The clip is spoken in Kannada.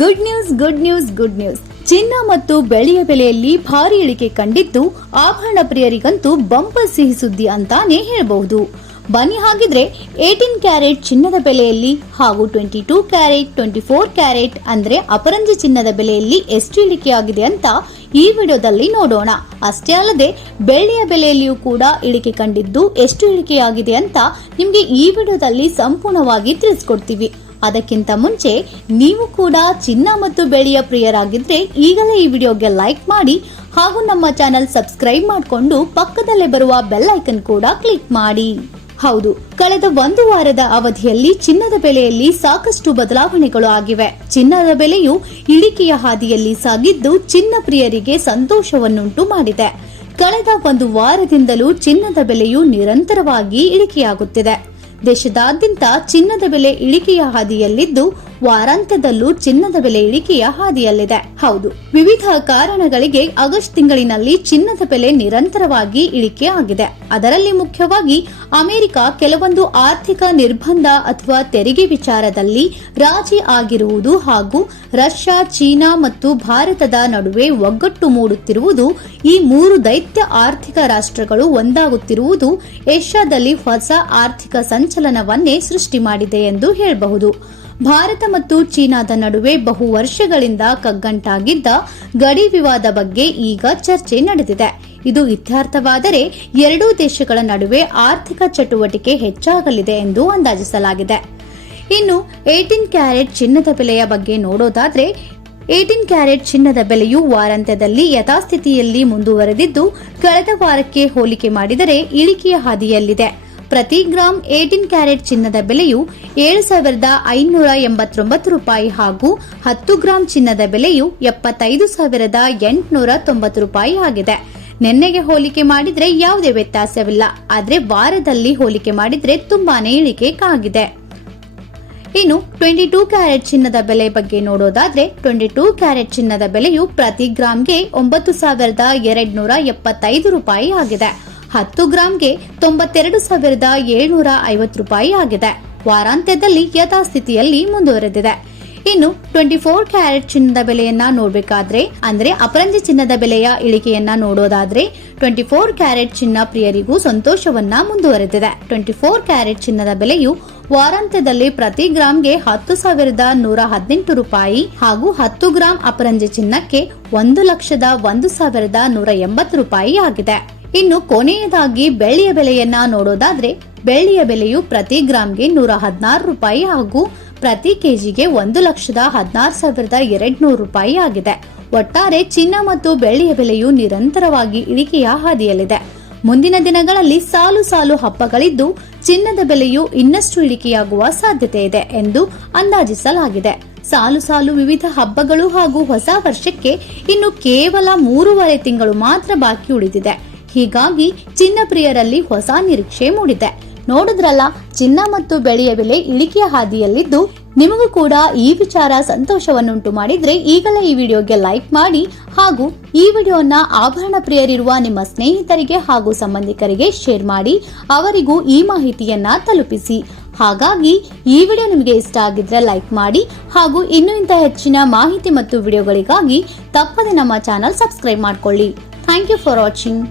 Good news. ಚಿನ್ನ ಮತ್ತು ಬೆಳ್ಳಿಯ ಬೆಲೆಯಲ್ಲಿ ಭಾರಿ ಇಳಿಕೆ ಕಂಡಿದ್ದು ಆಭರಣ ಪ್ರಿಯರಿಗಂತೂ ಬಂಪರ್ ಸಿಹಿ ಸುದ್ದಿ ಅಂತಾನೆ ಹೇಳಬಹುದು. ಬನ್ನಿ ಹಾಗಿದ್ರೆ 18 ಕ್ಯಾರೆಟ್ ಚಿನ್ನದ ಬೆಲೆಯಲ್ಲಿ ಹಾಗೂ 22 ಕ್ಯಾರೆಟ್ 24 ಕ್ಯಾರೆಟ್ ಅಂದ್ರೆ ಅಪರಂಜಿ ಚಿನ್ನದ ಬೆಲೆಯಲ್ಲಿ ಎಷ್ಟು ಇಳಿಕೆಯಾಗಿದೆ ಅಂತ ಈ ವಿಡಿಯೋದಲ್ಲಿ ನೋಡೋಣ. ಅಷ್ಟೇ ಅಲ್ಲದೆ ಬೆಳ್ಳಿಯ ಬೆಲೆಯಲ್ಲಿಯೂ ಕೂಡ ಇಳಿಕೆ ಕಂಡಿದ್ದು ಎಷ್ಟು ಇಳಿಕೆಯಾಗಿದೆ ಅಂತ ನಿಮ್ಗೆ ಈ ವಿಡಿಯೋದಲ್ಲಿ ಸಂಪೂರ್ಣವಾಗಿ ತಿಳಿಸ್ಕೊಡ್ತೀವಿ. ಅದಕ್ಕಿಂತ ಮುಂಚೆ ನೀವು ಕೂಡ ಚಿನ್ನ ಮತ್ತು ಬೆಳ್ಳಿಯ ಪ್ರಿಯರಾಗಿದ್ರೆ ಈಗಲೇ ಈ ವಿಡಿಯೋಗೆ ಲೈಕ್ ಮಾಡಿ ಹಾಗೂ ನಮ್ಮ ಚಾನೆಲ್ ಸಬ್ಸ್ಕ್ರೈಬ್ ಮಾಡಿಕೊಂಡು ಪಕ್ಕದಲ್ಲೇ ಬರುವ ಬೆಲ್ ಐಕನ್ ಕೂಡ ಕ್ಲಿಕ್ ಮಾಡಿ. ಹೌದು, ಕಳೆದ ಒಂದು ವಾರದ ಅವಧಿಯಲ್ಲಿ ಚಿನ್ನದ ಬೆಲೆಯಲ್ಲಿ ಸಾಕಷ್ಟು ಬದಲಾವಣೆಗಳು ಆಗಿವೆ. ಚಿನ್ನದ ಬೆಲೆಯು ಇಳಿಕೆಯ ಹಾದಿಯಲ್ಲಿ ಸಾಗಿದ್ದು ಚಿನ್ನ ಪ್ರಿಯರಿಗೆ ಸಂತೋಷವನ್ನುಂಟು ಮಾಡಿದೆ. ಕಳೆದ ಒಂದು ವಾರದಿಂದಲೂ ಚಿನ್ನದ ಬೆಲೆಯು ನಿರಂತರವಾಗಿ ಇಳಿಕೆಯಾಗುತ್ತಿದೆ. ದೇಶದಾದ್ಯಂತ ಚಿನ್ನದ ಬೆಲೆ ಇಳಿಕೆಯ ಹಾದಿಯಲ್ಲಿದ್ದು ವಾರಾಂತ್ಯದಲ್ಲೂ ಚಿನ್ನದ ಬೆಲೆ ಇಳಿಕೆಯ ಹಾದಿಯಲ್ಲಿದೆ. ಹೌದು, ವಿವಿಧ ಕಾರಣಗಳಿಗೆ ಆಗಸ್ಟ್ ತಿಂಗಳಿನಲ್ಲಿ ಚಿನ್ನದ ಬೆಲೆ ನಿರಂತರವಾಗಿ ಇಳಿಕೆ ಆಗಿದೆ. ಅದರಲ್ಲಿ ಮುಖ್ಯವಾಗಿ ಅಮೆರಿಕ ಕೆಲವೊಂದು ಆರ್ಥಿಕ ನಿರ್ಬಂಧ ಅಥವಾ ತೆರಿಗೆ ವಿಚಾರದಲ್ಲಿ ರಾಜಿ ಆಗಿರುವುದು ಹಾಗೂ ರಷ್ಯಾ, ಚೀನಾ ಮತ್ತು ಭಾರತದ ನಡುವೆ ಒಗ್ಗಟ್ಟು ಮೂಡುತ್ತಿರುವುದು, ಈ ಮೂರು ದೈತ್ಯ ಆರ್ಥಿಕ ರಾಷ್ಟ್ರಗಳು ಒಂದಾಗುತ್ತಿರುವುದು ಏಷ್ಯಾದಲ್ಲಿ ಹೊಸ ಆರ್ಥಿಕ ಸಂಚಲನವನ್ನೇ ಸೃಷ್ಟಿ ಮಾಡಿದೆ ಎಂದು ಹೇಳಬಹುದು. ಭಾರತ ಮತ್ತು ಚೀನಾದ ನಡುವೆ ಬಹು ವರ್ಷಗಳಿಂದ ಕಗ್ಗಂಟಾಗಿದ್ದ ಗಡಿ ವಿವಾದ ಬಗ್ಗೆ ಈಗ ಚರ್ಚೆ ನಡೆದಿದೆ. ಇದು ಇತ್ಯರ್ಥವಾದರೆ ಎರಡೂ ದೇಶಗಳ ನಡುವೆ ಆರ್ಥಿಕ ಚಟುವಟಿಕೆ ಹೆಚ್ಚಾಗಲಿದೆ ಎಂದು ಅಂದಾಜಿಸಲಾಗಿದೆ. ಇನ್ನು 18 ಕ್ಯಾರೆಟ್ ಚಿನ್ನದ ಬೆಲೆಯ ಬಗ್ಗೆ ನೋಡೋದಾದ್ರೆ 18 ಕ್ಯಾರೆಟ್ ಚಿನ್ನದ ಬೆಲೆಯು ವಾರಾಂತ್ಯದಲ್ಲಿ ಯಥಾಸ್ಥಿತಿಯಲ್ಲಿ ಮುಂದುವರೆದಿದ್ದು ಕಳೆದ ವಾರಕ್ಕೆ ಹೋಲಿಕೆ ಮಾಡಿದರೆ ಇಳಿಕೆಯ ಹಾದಿಯಲ್ಲಿದೆ. ಪ್ರತಿ ಗ್ರಾಂ 18 ಕ್ಯಾರೆಟ್ ಚಿನ್ನದ ಬೆಲೆಯು 7,589 ರೂಪಾಯಿ ಹಾಗೂ 10 ಗ್ರಾಂ ಚಿನ್ನದ ಬೆಲೆಯು 75,890 ರೂಪಾಯಿ ಆಗಿದೆ. ನಿನ್ನೆಗೆ ಹೋಲಿಕೆ ಮಾಡಿದ್ರೆ ಯಾವುದೇ ವ್ಯತ್ಯಾಸವಿಲ್ಲ, ಆದ್ರೆ ವಾರದಲ್ಲಿ ಹೋಲಿಕೆ ಮಾಡಿದ್ರೆ ತುಂಬಾನೇ ಇಳಿಕೆ ಆಗಿದೆ. ಇನ್ನು 22 ಕ್ಯಾರೆಟ್ ಚಿನ್ನದ ಬೆಲೆ ಬಗ್ಗೆ ನೋಡೋದಾದ್ರೆ 22 ಕ್ಯಾರೆಟ್ ಚಿನ್ನದ ಬೆಲೆಯು ಪ್ರತಿ ಗ್ರಾಂಗೆ 9,275 ರೂಪಾಯಿ ಆಗಿದೆ. 10 ಗ್ರಾಂಗೆ 92,750 ರೂಪಾಯಿ ಆಗಿದೆ. ವಾರಾಂತ್ಯದಲ್ಲಿ ಯಥಾಸ್ಥಿತಿಯಲ್ಲಿ ಮುಂದುವರೆದಿದೆ. ಇನ್ನು 24 ಕ್ಯಾರೆಟ್ ಚಿನ್ನದ ಬೆಲೆಯನ್ನ ನೋಡಬೇಕಾದ್ರೆ ಅಂದ್ರೆ ಅಪರಂಜಿ ಚಿನ್ನದ ಬೆಲೆಯ ಇಳಿಕೆಯನ್ನ ನೋಡೋದಾದ್ರೆ 24 ಕ್ಯಾರೆಟ್ ಚಿನ್ನ ಪ್ರಿಯರಿಗೂ ಸಂತೋಷವನ್ನ ಮುಂದುವರೆದಿದೆ. 24 ಕ್ಯಾರೆಟ್ ಚಿನ್ನದ ಬೆಲೆಯು ವಾರಾಂತ್ಯದಲ್ಲಿ ಪ್ರತಿ ಗ್ರಾಂಗೆ 10,118 ರೂಪಾಯಿ ಹಾಗೂ 10 ಗ್ರಾಂ ಅಪರಂಜಿ ಚಿನ್ನಕ್ಕೆ 1,01,180 ರೂಪಾಯಿ ಆಗಿದೆ. ಇನ್ನು ಕೊನೆಯದಾಗಿ ಬೆಳ್ಳಿಯ ಬೆಲೆಯನ್ನ ನೋಡೋದಾದ್ರೆ ಬೆಳ್ಳಿಯ ಬೆಲೆಯು ಪ್ರತಿ ಗ್ರಾಂಗೆ 116 ರೂಪಾಯಿ ಹಾಗೂ ಪ್ರತಿ ಕೆಜಿಗೆ 1,16,200 ರೂಪಾಯಿ ಆಗಿದೆ. ಒಟ್ಟಾರೆ ಚಿನ್ನ ಮತ್ತು ಬೆಳ್ಳಿಯ ಬೆಲೆಯು ನಿರಂತರವಾಗಿ ಇಳಿಕೆಯ ಹಾದಿಯಲ್ಲಿದೆ. ಮುಂದಿನ ದಿನಗಳಲ್ಲಿ ಸಾಲು ಸಾಲು ಹಬ್ಬಗಳಿದ್ದು ಚಿನ್ನದ ಬೆಲೆಯು ಇನ್ನಷ್ಟು ಇಳಿಕೆಯಾಗುವ ಸಾಧ್ಯತೆ ಇದೆ ಎಂದು ಅಂದಾಜಿಸಲಾಗಿದೆ. ಸಾಲು ಸಾಲು ವಿವಿಧ ಹಬ್ಬಗಳು ಹಾಗೂ ಹೊಸ ವರ್ಷಕ್ಕೆ ಇನ್ನು ಕೇವಲ 3.5 ತಿಂಗಳು ಮಾತ್ರ ಬಾಕಿ ಉಳಿದಿದೆ. ಹೀಗಾಗಿ ಚಿನ್ನ ಪ್ರಿಯರಲ್ಲಿ ಹೊಸ ನಿರೀಕ್ಷೆ ಮೂಡಿದೆ. ನೋಡಿದ್ರಲ್ಲ, ಚಿನ್ನ ಮತ್ತು ಬೆಳ್ಳಿಯ ಬೆಲೆ ಇಳಿಕೆಯ ಹಾದಿಯಲ್ಲಿದ್ದು ನಿಮಗೂ ಕೂಡ ಈ ವಿಚಾರ ಸಂತೋಷವನ್ನುಂಟು ಮಾಡಿದ್ರೆ ಈಗಲೇ ಈ ವಿಡಿಯೋಗೆ ಲೈಕ್ ಮಾಡಿ ಹಾಗೂ ಈ ವಿಡಿಯೋನ ಆಭರಣ ಪ್ರಿಯರಿರುವ ನಿಮ್ಮ ಸ್ನೇಹಿತರಿಗೆ ಹಾಗೂ ಸಂಬಂಧಿಕರಿಗೆ ಶೇರ್ ಮಾಡಿ ಅವರಿಗೂ ಈ ಮಾಹಿತಿಯನ್ನ ತಲುಪಿಸಿ. ಹಾಗಾಗಿ ಈ ವಿಡಿಯೋ ನಿಮಗೆ ಇಷ್ಟ ಆಗಿದ್ರೆ ಲೈಕ್ ಮಾಡಿ ಹಾಗೂ ಇನ್ನೂ ಇಂಥ ಹೆಚ್ಚಿನ ಮಾಹಿತಿ ಮತ್ತು ವಿಡಿಯೋಗಳಿಗಾಗಿ ತಪ್ಪದೆ ನಮ್ಮ ಚಾನೆಲ್ ಸಬ್ಸ್ಕ್ರೈಬ್ ಮಾಡ್ಕೊಳ್ಳಿ. Thank you for watching.